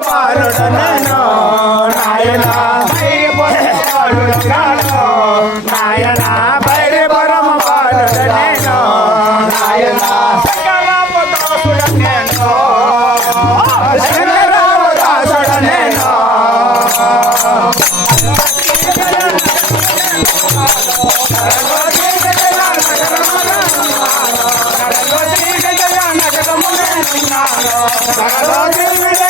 Sagaro jee jee jee na jagamune na, sagaro jee jee jee